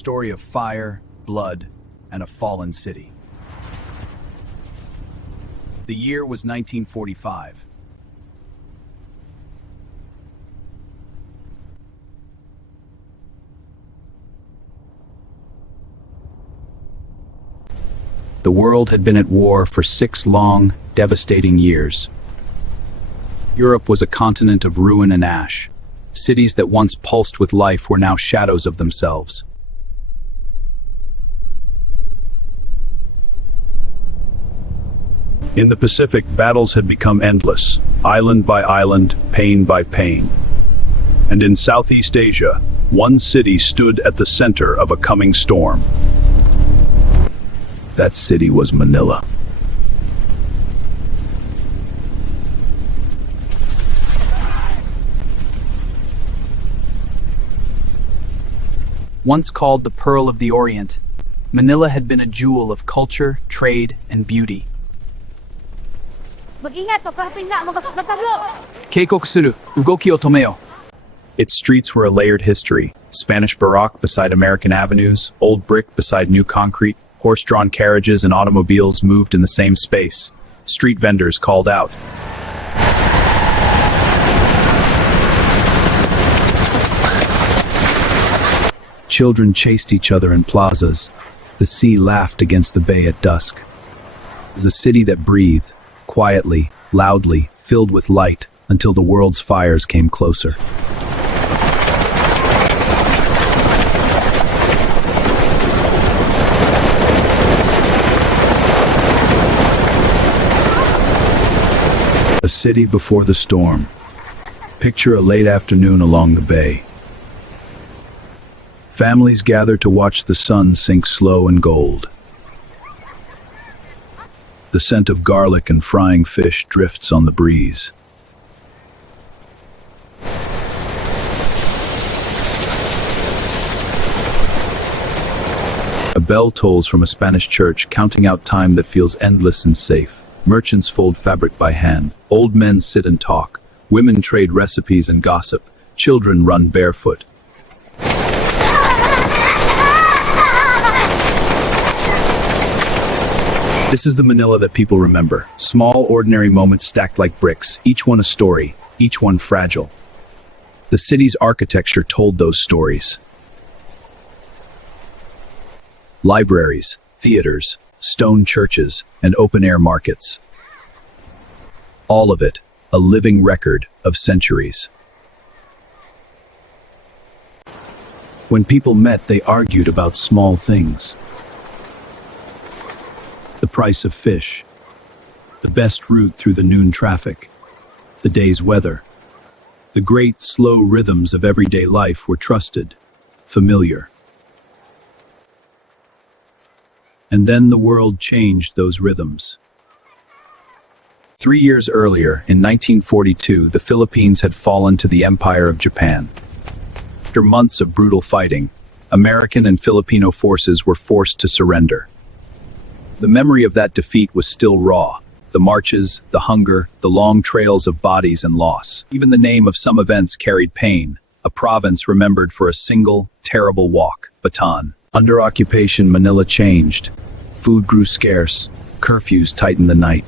story of fire, blood, and a fallen city. The year was 1945. The world had been at war for 6 long, devastating years. Europe was a continent of ruin and ash. Cities that once pulsed with life were now shadows of themselves. In the Pacific, battles had become endless, island by island, pain by pain. And in Southeast Asia, one city stood at the center of a coming storm. That city was Manila. Once called the Pearl of the Orient, Manila had been a jewel of culture, trade, and beauty. Mag-ingat, papapin na, magasok-gasalo! Keikoku suru, ugoki o tomeo. Its streets were a layered history. Spanish Baroque beside American avenues, old brick beside new concrete, horse-drawn carriages and automobiles moved in the same space. Street vendors called out. Children chased each other in plazas. The sea laughed against the bay at dusk. It was a city that breathed, quietly, loudly, filled with light, until the world's fires came closer. A city before the storm. Picture a late afternoon along the bay. Families gather to watch the sun sink slow in gold. The scent of garlic and frying fish drifts on the breeze. A bell tolls from a Spanish church, counting out time that feels endless and safe. Merchants fold fabric by hand. Old men sit and talk. Women trade recipes and gossip. Children run barefoot. This is the Manila that people remember. Small, ordinary moments stacked like bricks, each one a story, each one fragile. The city's architecture told those stories. Libraries, theaters, stone churches, and open-air markets. All of it, a living record of centuries. When people met, they argued about small things. The price of fish, the best route through the noon traffic, the day's weather. The great, slow rhythms of everyday life were trusted, familiar. And then the world changed those rhythms. 3 years earlier, in 1942, the Philippines had fallen to the Empire of Japan. After months of brutal fighting, American and Filipino forces were forced to surrender. The memory of that defeat was still raw. The marches, the hunger, the long trails of bodies and loss. Even the name of some events carried pain, a province remembered for a single, terrible walk, Bataan. Under occupation, Manila changed. Food grew scarce, curfews tightened the night.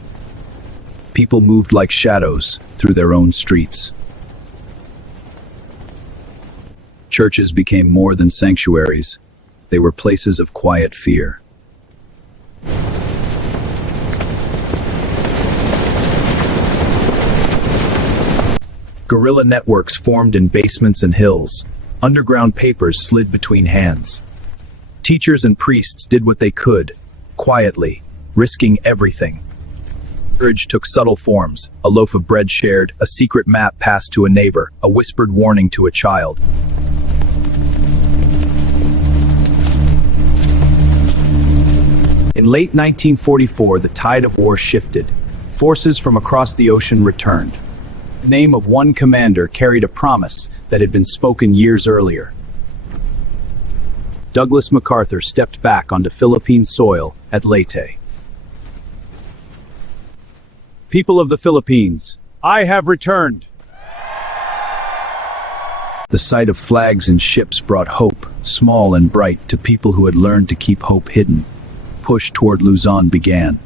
People moved like shadows through their own streets. Churches became more than sanctuaries. They were places of quiet fear. Guerrilla networks formed in basements and hills. Underground papers slid between hands. Teachers and priests did what they could, quietly, risking everything. Courage took subtle forms, a loaf of bread shared, a secret map passed to a neighbor, a whispered warning to a child. In late 1944, the tide of war shifted. Forces from across the ocean returned. The name of one commander carried a promise that had been spoken years earlier. Douglas MacArthur stepped back onto Philippine soil at Leyte. People of the Philippines, I have returned. The sight of flags and ships brought hope, small and bright, to people who had learned to keep hope hidden. Push toward Luzon began.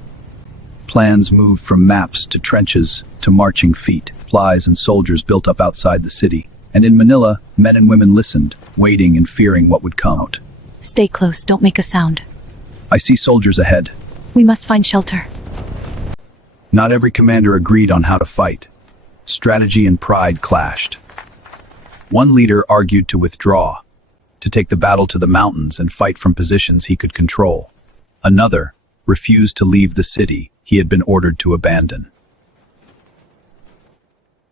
Plans moved from maps to trenches to marching feet. Supplies and soldiers built up outside the city. And in Manila, men and women listened, waiting and fearing what would come out. Stay close, don't make a sound. I see soldiers ahead. We must find shelter. Not every commander agreed on how to fight. Strategy and pride clashed. One leader argued to withdraw, to take the battle to the mountains and fight from positions he could control. Another refused to leave the city he had been ordered to abandon.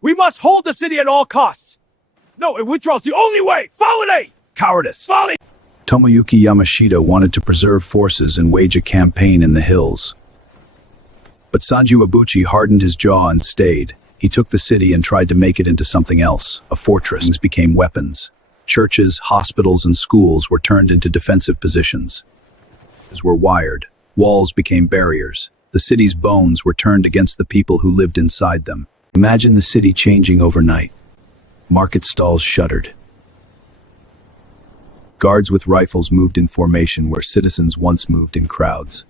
We must hold the city at all costs. No, a withdrawal is the only way. Folly! Cowardice! Folly! Tomoyuki Yamashita wanted to preserve forces and wage a campaign in the hills. But Sanju Abuchi hardened his jaw and stayed. He took the city and tried to make it into something else. A fortress. Things became weapons. Churches, hospitals, and schools were turned into defensive positions. Were wired. Walls became barriers. The city's bones were turned against the people who lived inside them. Imagine the city changing overnight. Market stalls shuttered. Guards with rifles moved in formation where citizens once moved in crowds.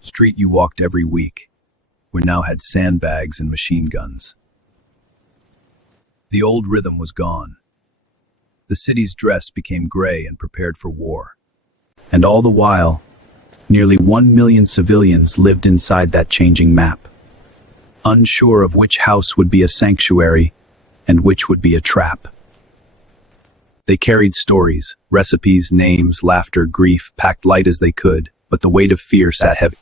Street you walked every week, where now had sandbags and machine guns. The old rhythm was gone. The city's dress became gray and prepared for war. And all the while, nearly 1 million civilians lived inside that changing map, unsure of which house would be a sanctuary and which would be a trap. They carried stories, recipes, names, laughter, grief, packed light as they could, but the weight of fear sat heavy.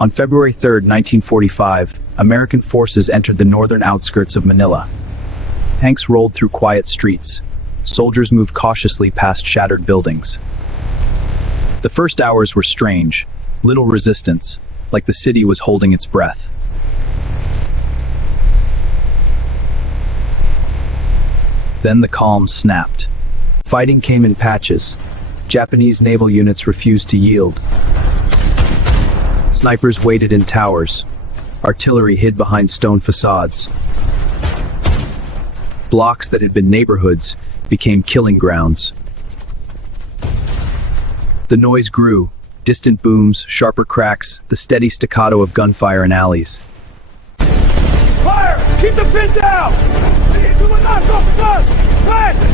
On February 3, 1945, American forces entered the northern outskirts of Manila. Tanks rolled through quiet streets. Soldiers moved cautiously past shattered buildings. The first hours were strange, little resistance, like the city was holding its breath. Then the calm snapped. Fighting came in patches. Japanese naval units refused to yield. Snipers waited in towers. Artillery hid behind stone facades. Blocks that had been neighborhoods became killing grounds. The noise grew. Distant booms, sharper cracks, the steady staccato of gunfire in alleys. Fire! Keep the pin down! Do not go first! Hey!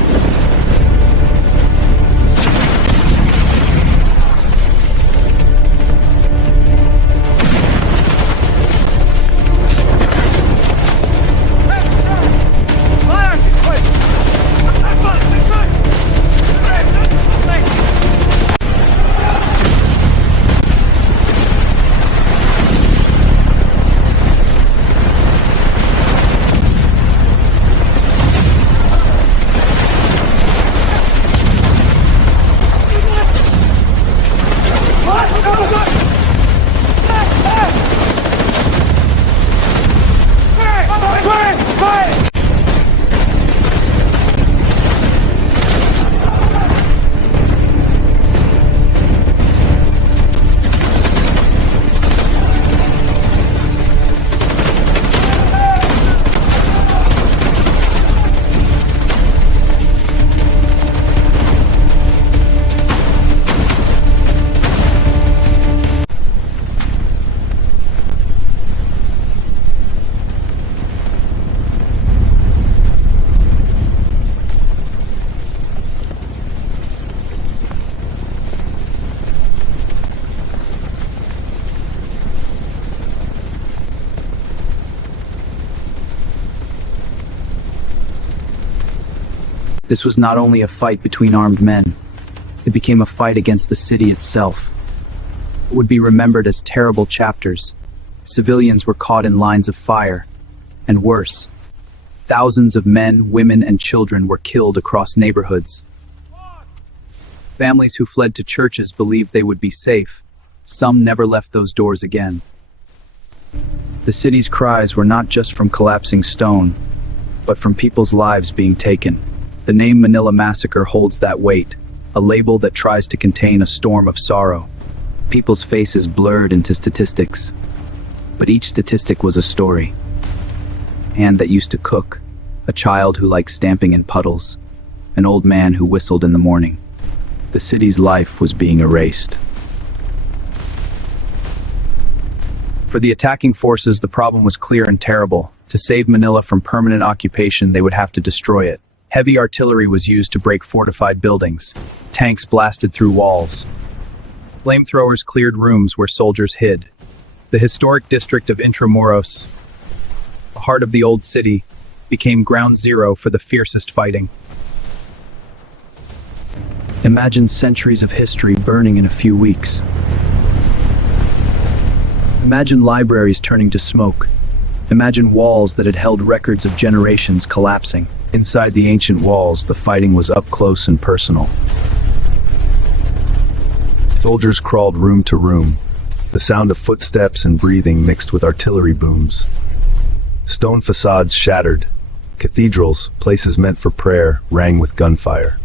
This was not only a fight between armed men, it became a fight against the city itself. It would be remembered as terrible chapters. Civilians were caught in lines of fire, and worse, thousands of men, women, and children were killed across neighborhoods. Families who fled to churches believed they would be safe. Some never left those doors again. The city's cries were not just from collapsing stone, but from people's lives being taken. The name Manila Massacre holds that weight, a label that tries to contain a storm of sorrow. People's faces blurred into statistics. But each statistic was a story. A hand that used to cook, a child who liked stamping in puddles, an old man who whistled in the morning. The city's life was being erased. For the attacking forces, the problem was clear and terrible. To save Manila from permanent occupation, they would have to destroy it. Heavy artillery was used to break fortified buildings. Tanks blasted through walls. Flamethrowers cleared rooms where soldiers hid. The historic district of Intramuros, the heart of the old city, became ground zero for the fiercest fighting. Imagine centuries of history burning in a few weeks. Imagine libraries turning to smoke. Imagine walls that had held records of generations collapsing. Inside the ancient walls, the fighting was up close and personal. Soldiers crawled room to room, the sound of footsteps and breathing mixed with artillery booms. Stone facades shattered. Cathedrals, places meant for prayer, rang with gunfire.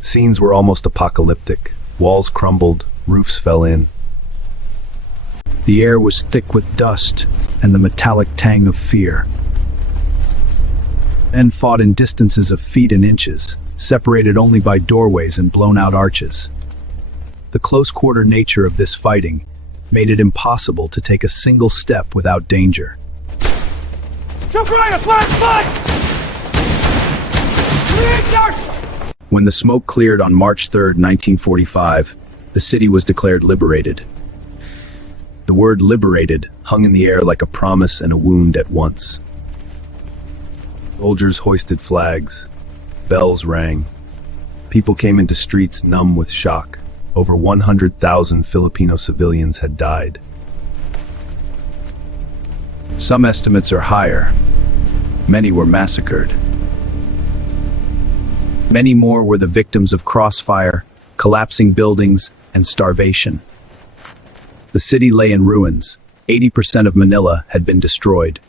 Scenes were almost apocalyptic. Walls crumbled, roofs fell in. The air was thick with dust and the metallic tang of fear. Men fought in distances of feet and inches, separated only by doorways and blown-out arches. The close-quarter nature of this fighting made it impossible to take a single step without danger. Jump right, flash! When the smoke cleared on March 3, 1945, the city was declared liberated. The word liberated hung in the air like a promise and a wound at once. Soldiers hoisted flags. Bells rang. People came into streets numb with shock. Over 100,000 Filipino civilians had died. Some estimates are higher. Many were massacred. Many more were the victims of crossfire, collapsing buildings, and starvation. The city lay in ruins. 80% of Manila had been destroyed.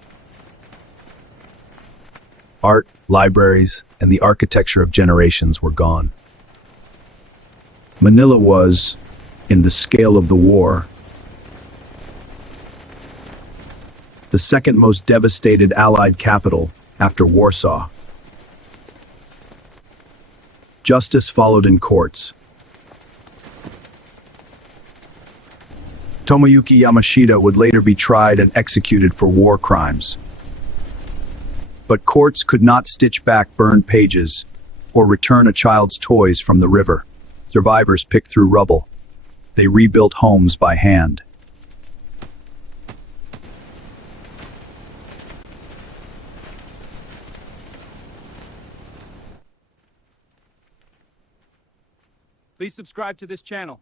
Art, libraries, and the architecture of generations were gone. Manila was, in the scale of the war, the second most devastated Allied capital after Warsaw. Justice followed in courts. Tomoyuki Yamashita would later be tried and executed for war crimes. But courts could not stitch back burned pages or return a child's toys from the river. Survivors picked through rubble. They rebuilt homes by hand. Please subscribe to this channel.